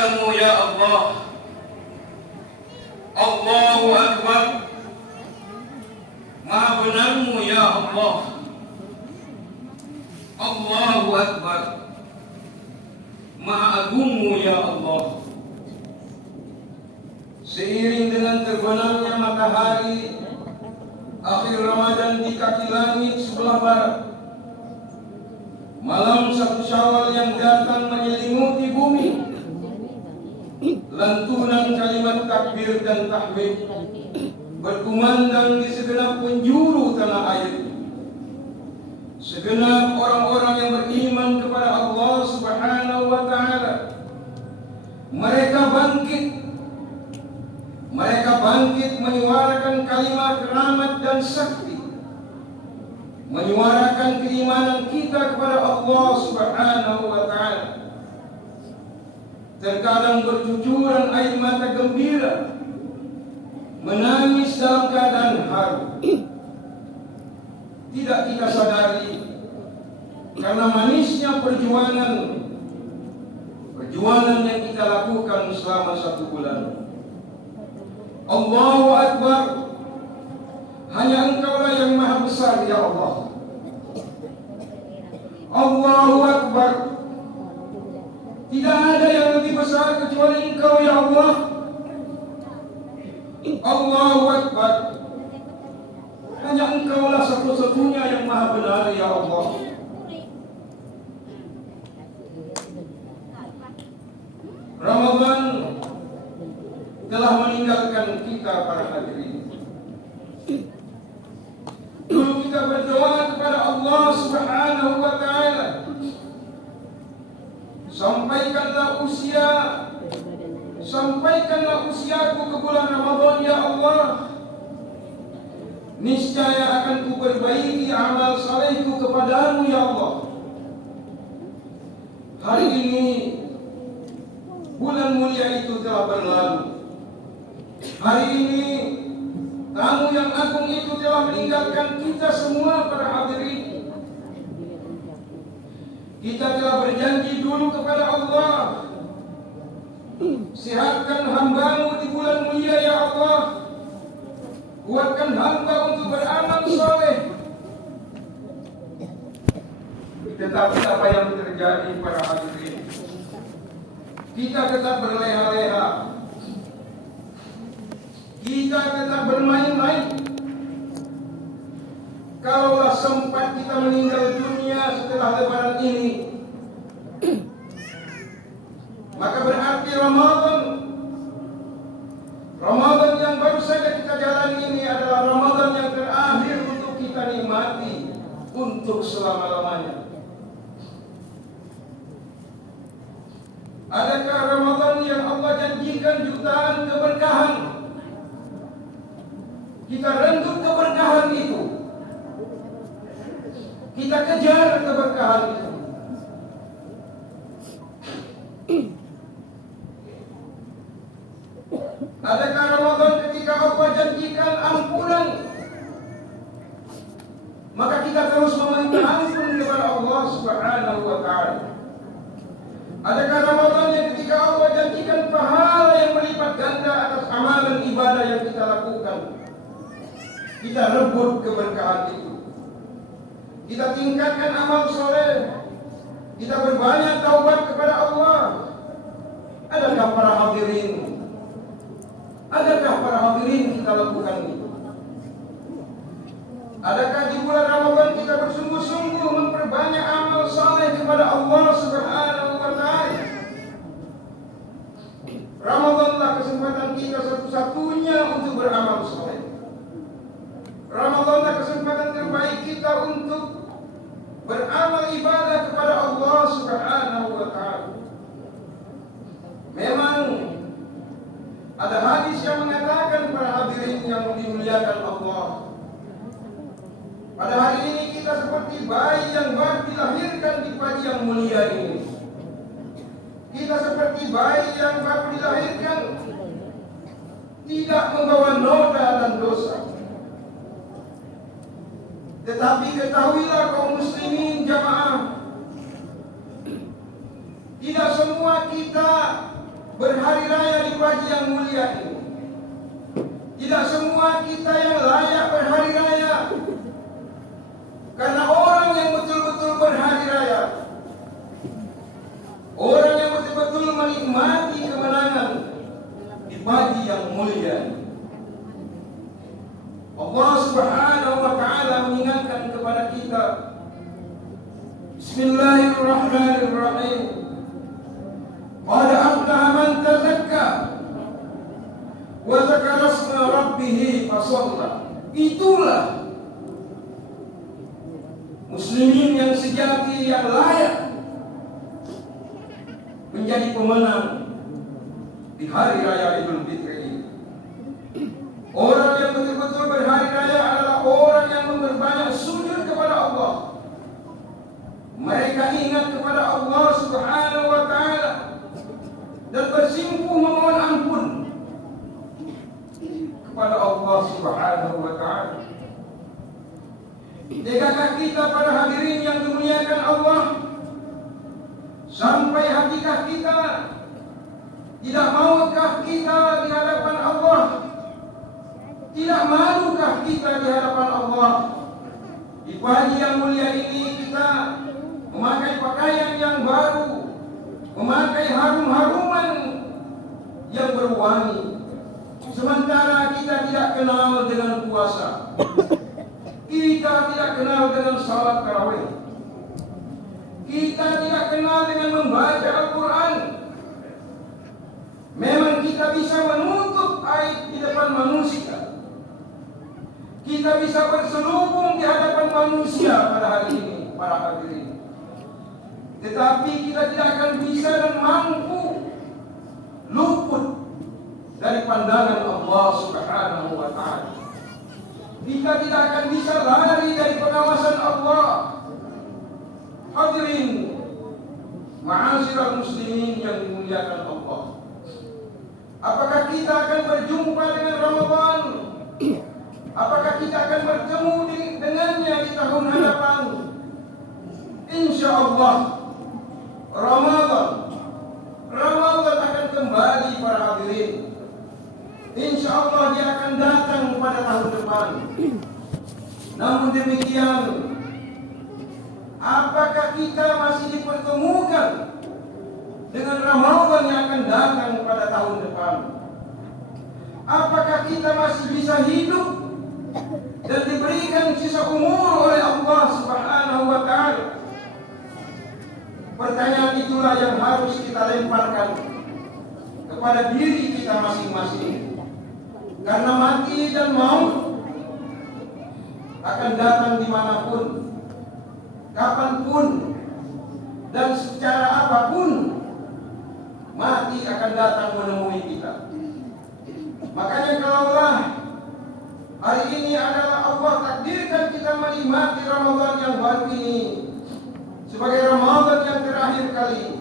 besarmu ya Allah. Allahu Akbar. Maha benarmu ya Allah. Allahu Akbar. Maha agungmu ya Allah. Seiring dengan terbenamnya matahari akhir Ramadan di kaki langit sebelah barat, malam 1 Syawal yang datang menyelimuti bumi, lantunan kalimat takbir dan tahmid berkumandang di segenap penjuru tanah air. Segenap orang-orang yang beriman kepada Allah Subhanahu wa Ta'ala, mereka bangkit menyuarakan kalimat rahmat dan sakti, menyuarakan keimanan kita kepada Allah Subhanahu wa Ta'ala. Terkadang bercucuran air mata gembira, menangis dalam keadaan haru. Tidak kita sadari, karena manisnya perjuangan yang kita lakukan selama 1 bulan. Allahu Akbar. Hanya Engkaulah yang maha besar ya Allah. Allahu Akbar. Tidak ada yang lebih besar kecuali Engkau ya Allah. Allahu Akbar. Hanya Engkaulah satu-satunya yang maha benar ya Allah. Ramadan telah meninggalkan kita para hadirin. Dulu kita berdoa kepada Allah Subhanahu wa Ta'ala, sampaikanlah usiaku ke bulan Ramadan ya Allah. Niscaya akan kuperbaiki amal salehku kepadamu ya Allah. Hari ini bulan mulia itu telah berlalu. Hari ini tamu yang agung itu telah meninggalkan kita semua para hadirin. Kita telah berjanji dulu kepada Allah, sehatkan hamba-Mu di bulan mulia ya Allah. Kuatkan hamba untuk beramal soleh. Tetapi apa yang terjadi para hadirin? Kita tetap berleha-leha, kita tetap bermain-main. Kalaulah sempat kita meninggal dunia setelah lebaran ini, maka berarti Ramadan yang baru saja kita jalani ini adalah Ramadan yang terakhir untuk kita nikmati untuk selama-lamanya. Adakah Ramadan yang Allah janjikan jutaan keberkahan? Kita renggut keberkahan itu, kita kejar keberkahan itu. Adakah Ramadan ketika Allah janjikan ampunan, maka kita terus meminta ampun kepada Allah Subhanahu wa Ta'ala? Adakah Ramadan yang ketika Allah janjikan pahala yang berlipat ganda atas amalan ibadah yang kita lakukan, kita rebut keberkahan itu, kita tingkatkan amal soleh, kita berbanyak taubat kepada Allah? Adakah para hadirin kita lakukan itu? Adakah di bulan Ramadan kita bersungguh-sungguh memperbanyak amal soleh kepada Allah Subhanahu wa Ta'ala? Ramadanlah kesempatan kita satu-satunya untuk beramal soleh. Ramadanlah kesempatan terbaik kita untuk beramal ibadah kepada Allah Subhanahu wa Ta'ala. Memang ada hadis yang mengatakan para hadirin yang dimuliakan Allah, pada hari ini kita seperti bayi yang baru dilahirkan di pagi yang mulia ini. Kita seperti bayi yang baru dilahirkan, tidak membawa noda dan dosa. Tetapi ketahuilah kaum muslimin jamaah, tidak semua kita berhari raya di pagi yang mulia ini. Tidak semua kita yang layak berhari raya. Karena orang yang betul-betul berhari raya, orang yang betul-betul menikmati kemenangan di pagi yang mulia ini. Allah Subhanahu wa taala mengingatkan kepada kita, Bismillahirrahmanirrahim. Qad aflaha man tazakka wa dzakara isma rabbih fasalla. Itulah muslimin yang sejati, yang layak menjadi pemenang di hari raya Idul Fitri ini. Orang yang betul-betul berhari raya adalah orang yang memperbanyak sujud kepada Allah. Mereka ingat kepada Allah Subhanahu wa taala dan bersimpuh memohon ampun kepada Allah Subhanahu wa taala. Tegaklah kita para hadirin yang dimuliakan Allah, sampai hatikah kita, tidak maukah kita di hadapan Allah, tidak malukah kita di hadapan Allah. Di pagi yang mulia ini kita memakai pakaian yang baru, memakai harum-haruman yang berwangi, sementara kita tidak kenal dengan puasa, kita tidak kenal dengan salat tarawih, kita tidak kenal dengan membaca Al-Quran. Memang kita bisa menutup aib di depan manusia, kita bisa berselubung di hadapan manusia pada hari ini, para hadirin. Tetapi kita tidak akan bisa dan mampu luput dari pandangan Allah Subhanahu wa taala. Kita tidak akan bisa lari dari pengawasan Allah. Hadirin ma'asyiral muslimin yang dimuliakan Allah, apakah kita akan berjumpa dengan Ramadan? Apakah kita akan bertemu dengannya di tahun hadapan? Insya Allah Ramadan akan kembali para hadirin. Insya Allah dia akan datang pada tahun depan. Namun demikian, apakah kita masih dipertemukan dengan Ramadan yang akan datang pada tahun depan? Apakah kita masih bisa hidup dan diberikan sisa umur oleh Allah Subhanahu wa taala? Pertanyaan itulah yang harus kita lemparkan kepada diri kita masing-masing. Karena mati dan maut akan datang dimanapun, kapanpun, dan secara apapun, mati akan datang menemui kita. Makanya kalaulah hari ini adalah Allah takdirkan kita menikmati Ramadan yang baru ini sebagai Ramadan yang terakhir kali,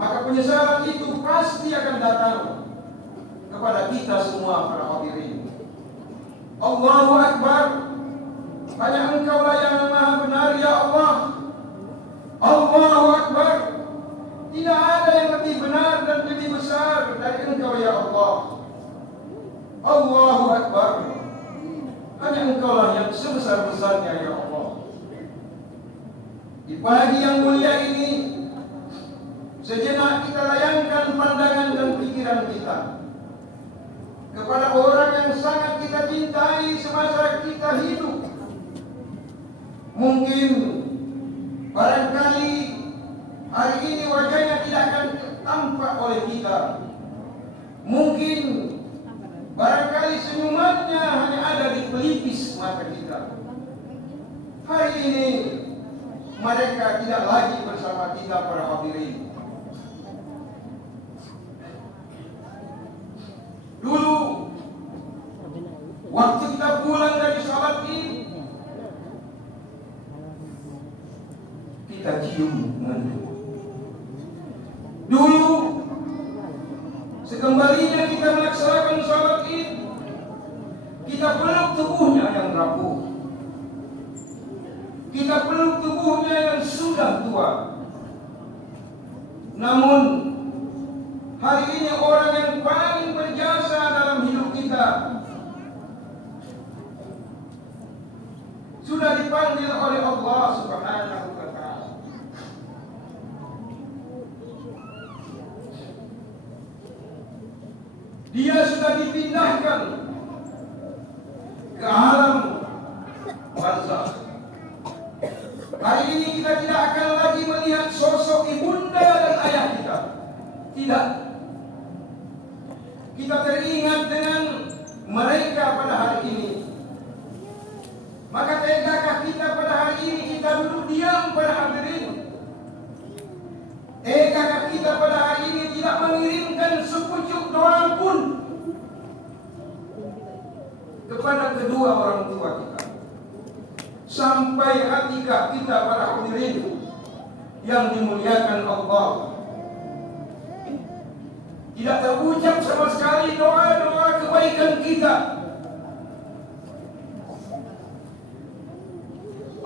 maka penyesalan itu pasti akan datang kepada kita semua para hadirin. Allahu Akbar. Hanya Engkaulah yang Maha benar ya Allah. Allahu Akbar. Tidak ada yang lebih benar dan lebih besar dari Engkau ya Allah. Allahu Akbar. Hanya Engkaulah yang sebesar-besarnya ya Allah. Di pagi yang mulia ini, sejenak kita layangkan pandangan dan pikiran kita kepada orang yang sangat kita cintai semasa kita hidup. Mungkin barangkali hari ini wajahnya tidak akan tampak oleh kita. Mungkin barangkali senyumannya hanya ada di pelipis mata kita. Hari ini mereka tidak lagi bersama kita para hadirin. Dulu waktu kita pulang dari salat Id, kita cium menantu. Dulu sekembalinya kita melaksanakan salat Id, kita peluk tubuhnya yang rapuh, kita peluk tubuhnya yang sudah tua. Namun Hari ini orang yang paling berjasa dalam hidup kita sudah dipanggil oleh Allah Subhanahu wa Ta'ala. Dia sudah dipindahkan ke alam barzakh. Hari ini kita tidak akan lagi melihat sosok ibunda dan ayah kita. Tidak. Kita teringat dengan mereka pada hari ini. Maka tegakah kita pada hari ini kita duduk diam pada hadirin? Tegakah kita pada hari ini tidak mengirimkan sepucuk doa pun kepada kedua orang tua kita? Sampai hatikah kita para hadirin yang dimuliakan Allah, tidak terucap sama sekali doa-doa kebaikan kita.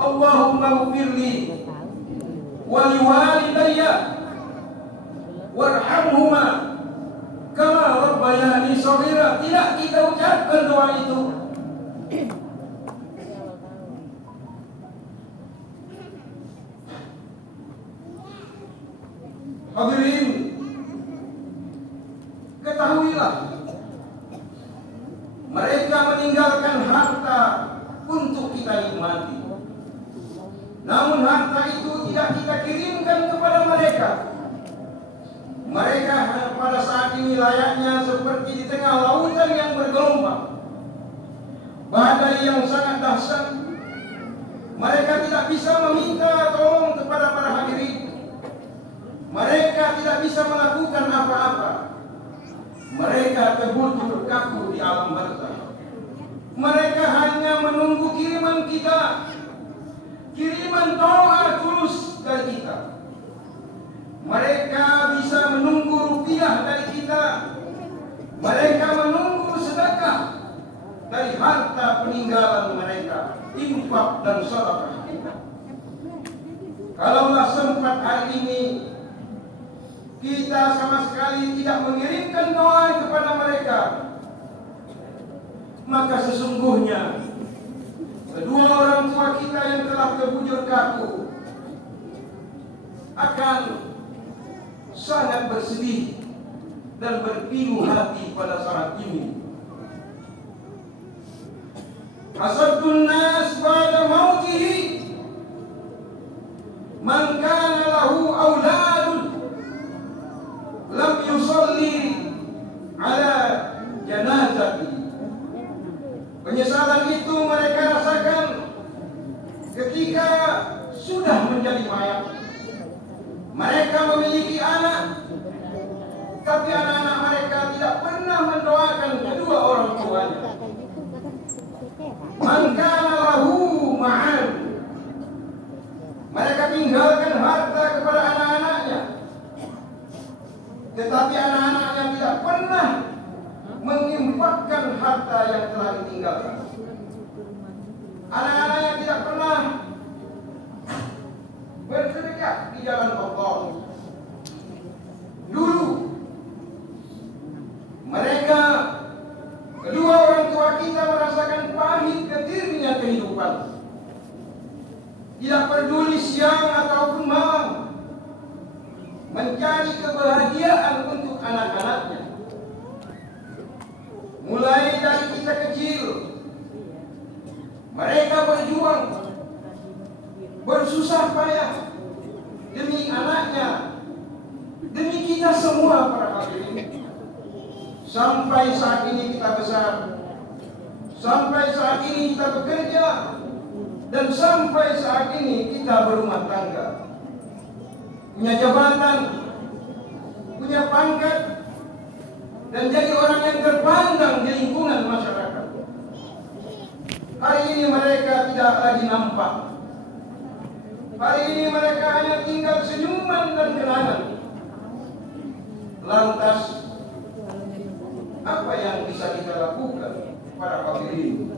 Allahumma ghfirli wa liwalidayya warhamhuma kama rabbayani shaghira. Tidak kita ucapkan doa itu. Hadirin, ketahuilah, mereka meninggalkan harta untuk kita nikmati. Namun harta itu tidak kita kirimkan kepada mereka. Mereka pada saat ini layaknya seperti di tengah lautan yang bergelombang, badai yang sangat dahsyat. Mereka tidak bisa meminta tolong kepada para hadirin. Mereka tidak bisa melakukan apa-apa. Mereka terbunuh kaku di alam barzakh. Mereka hanya menunggu kiriman kita, kiriman doa tulus dari kita. Mereka bisa menunggu rupiah dari kita. Mereka menunggu sedekah dari harta peninggalan mereka, infak dan sedekah kita. Kalaulah sempat hari ini kita sama sekali tidak mengirimkan doa kepada mereka, maka sesungguhnya kedua orang tua kita yang telah terbujur kaku akan sangat bersedih dan berpilu hati pada saat ini. Hasadun nas ba'da mautihi man kana lahu auladun lam yusalli ala janazati. Penyesalan itu mereka rasakan ketika sudah menjadi mayat. Mereka memiliki anak, tapi anak-anak mereka tidak pernah mendoakan kedua orang tuanya. Man kana lahu ma'an. Mereka tinggalkan harta kepada anak-anaknya, tetapi anak-anaknya tidak pernah menginfakkan harta yang telah ditinggalkan. Anak-anaknya tidak pernah bersedekah di jalan Allah. Dulu mereka, kedua orang tua kita merasakan pahit getirnya kehidupan. Tidak peduli siang ataupun malam, mencari kebahagiaan untuk anak-anaknya. Mulai dari kita kecil, mereka berjuang, bersusah payah demi anaknya, demi kita semua para hadirin. Sampai saat ini kita besar, sampai saat ini kita bekerja, dan sampai saat ini kita berumah tangga, punya jabatan, punya pangkat, dan jadi orang yang terpandang di lingkungan masyarakat. Hari ini mereka tidak lagi nampak. Hari ini mereka hanya tinggal senyuman dan kenangan. Lantas, apa yang bisa kita lakukan para hadirin?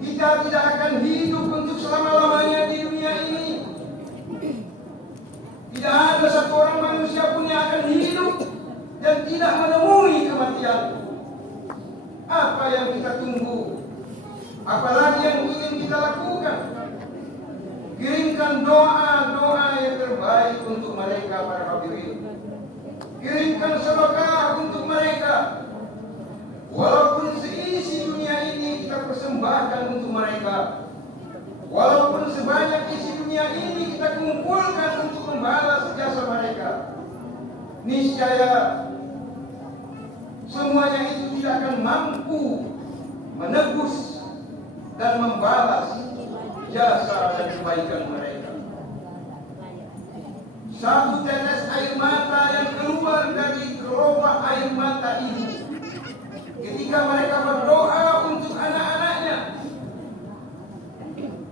Kita tidak akan hidup untuk selama-lamanya di dunia ini. Tidak ada satu orang manusia pun yang akan hidup dan tidak menemui kematian. Apa yang kita tunggu? Apalagi yang ingin kita lakukan? Kirimkan doa-doa yang terbaik untuk mereka para hadirin. Kirimkan sedekah untuk mereka. Walaupun seisi dunia ini kita persembahkan untuk mereka. Walaupun sebanyak isi dunia ini kita kumpulkan untuk membalas jasa mereka. Niscaya semuanya itu tidak akan mampu menebus dan membalas jasa dan kebaikan mereka. Satu tetes air mata yang keluar dari gerobak air mata ibu ketika mereka berdoa untuk anak-anaknya.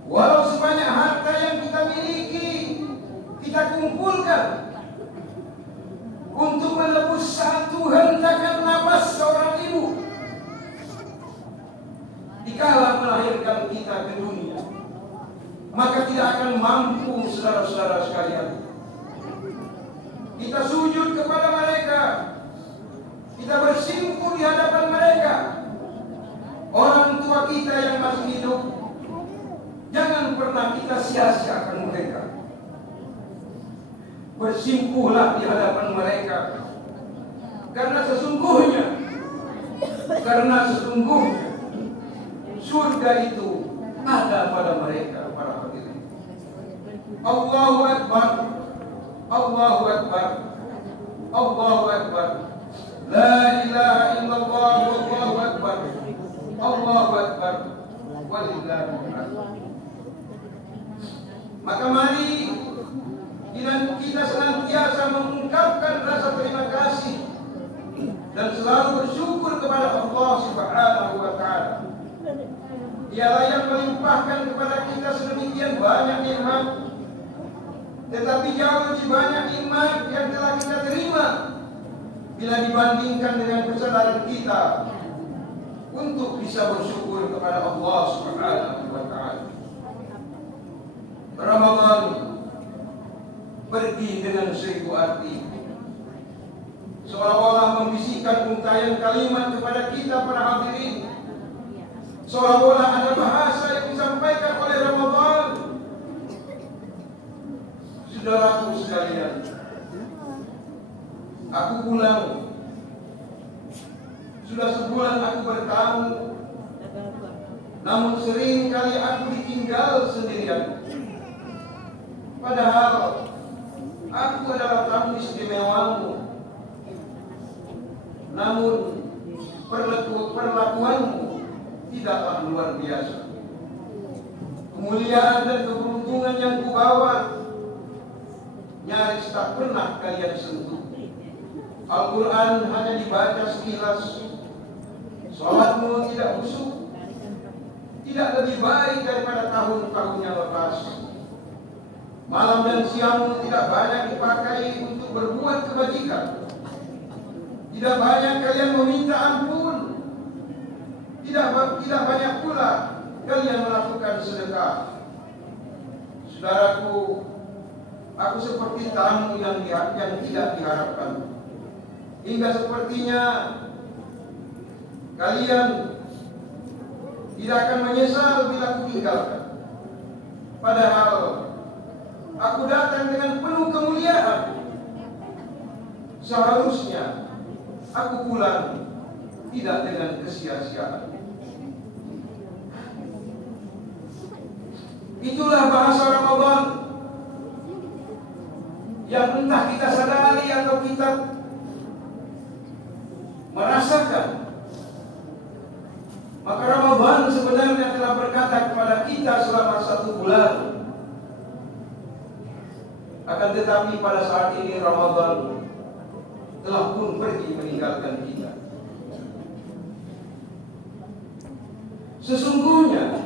Walau sebanyak harta yang kita miliki, kita kumpulkan untuk menebus satu hentakan napas seorang ibu dikala melahirkan kita ke dunia, maka tidak akan mampu, saudara-saudara sekalian. Kita sujud kepada mereka, kita bersimpuh di hadapan mereka. Orang tua kita yang masih hidup, jangan pernah kita sia-siakan mereka. Bersimpuhlah di hadapan mereka, karena sesungguhnya surga itu ada pada mereka para hadirin. Allahu Akbar, Allahu Akbar, Allahu Akbar. La ilaha illallah, Allahu Akbar, Allahu Akbar, walillahil hamd. Maka mari kita senantiasa mengungkapkan rasa terima kasih dan selalu bersyukur kepada Allah Subhanahu wa Ta'ala. Dialah yang melimpahkan kepada kita sedemikian banyak nikmat, tetapi jauh lebih banyak nikmat yang telah kita terima bila dibandingkan dengan kesadaran kita untuk bisa bersyukur kepada Allah Subhanahu wa Ta'ala. Ramadan pergi dengan 1000 arti, seolah-olah membisikkan untayan kalimat kepada kita para hadirin, seolah-olah ada bahasa yang disampaikan oleh Ramadan. Saudaraku sekalian, aku pulang, sudah sebulan aku bertamu, namun sering kali aku ditinggal sendirian. Padahal aku adalah tamu istimewamu, namun perlakuanmu tidaklah luar biasa. Kemuliaan dan keberuntungan yang kubawa nyaris tak pernah kalian sentuh. Al-Quran hanya dibaca sekilas. Salatmu tidak khusyuk, tidak lebih baik daripada tahun-tahun yang lepas. Malam dan siangmu tidak banyak dipakai untuk berbuat kebajikan. Tidak banyak kalian meminta ampun. Tidak banyak pula kalian melakukan sedekah. Saudaraku, aku seperti tamu yang tidak diharapkan. Hingga sepertinya kalian tidak akan menyesal bila aku tinggalkan. Padahal aku datang dengan penuh kemuliaan. Seharusnya aku pulang tidak dengan kesia-siaan. Itulah bahasa Ramadan yang entah kita sadari atau kita merasakan. Maka Ramadan sebenarnya telah berkata kepada kita selama 1 bulan. Akan tetapi pada saat ini Ramadan telah pun pergi meninggalkan kita. Sesungguhnya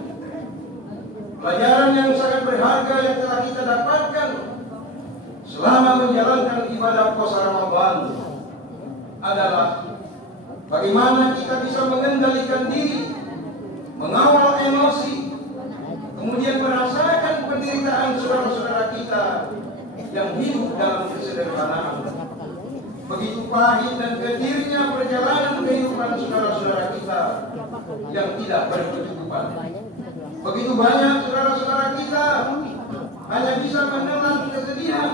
pelajaran yang sangat berharga yang telah kita dapatkan selama menjalankan ibadah puasa Ramadan adalah bagaimana kita bisa mengendalikan diri, mengawal emosi, kemudian merasakan penderitaan saudara-saudara kita yang hidup dalam kesederhanaan. Begitu pahit dan getirnya perjalanan kehidupan saudara-saudara kita yang tidak berkecukupan. Begitu banyak saudara-saudara kita hanya bisa menelan kesedihan,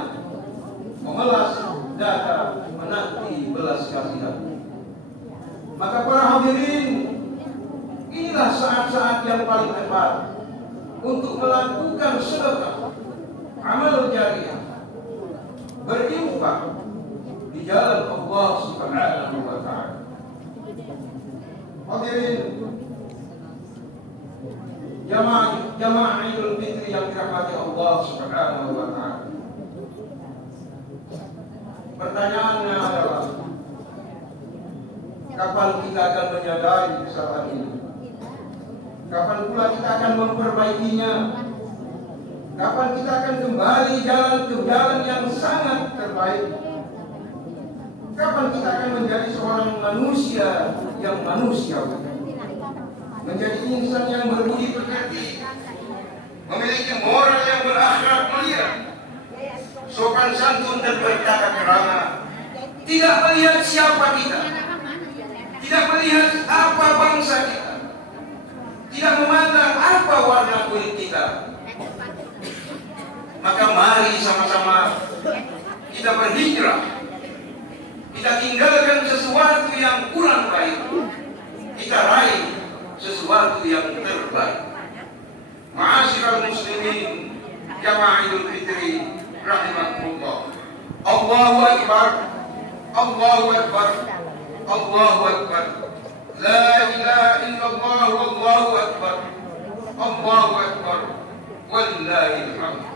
memelas dada, menanti belas kasihan. Maka para hadirin, inilah saat-saat yang paling tepat untuk melakukan sedekah, amal jariah, berinfak di jalan Allah Subhanahu wa taala. Hadirin jamaah Idul Fitri yang dirahmati Allah Subhanahu wa taala. Pertanyaannya adalah, kapan kita akan menyadari kesalahan ini? Kapan pula kita akan memperbaikinya? Kapan kita akan kembali jalan ke jalan yang sangat terbaik? Kapan kita akan menjadi seorang manusia yang manusiawi? Menjadi insan yang berbudi pekerti, memiliki moral yang berakhlak mulia, sopan santun dan bertata krama, tidak melihat siapa kita, tidak melihat apa bangsa kita, tidak memandang apa warna kulit kita. Maka mari sama-sama kita berhijrah, kita tinggalkan sesuatu yang kurang baik, kita raih sesuatu yang terbaik. Ma'asyiral muslimin, jamaah Idul Fitri rahimakumullah. Allahu akbar, Allahu akbar, Allahu akbar. La ilaha illallah wallahu akbar. Allahu akbar. Wallahil hamd.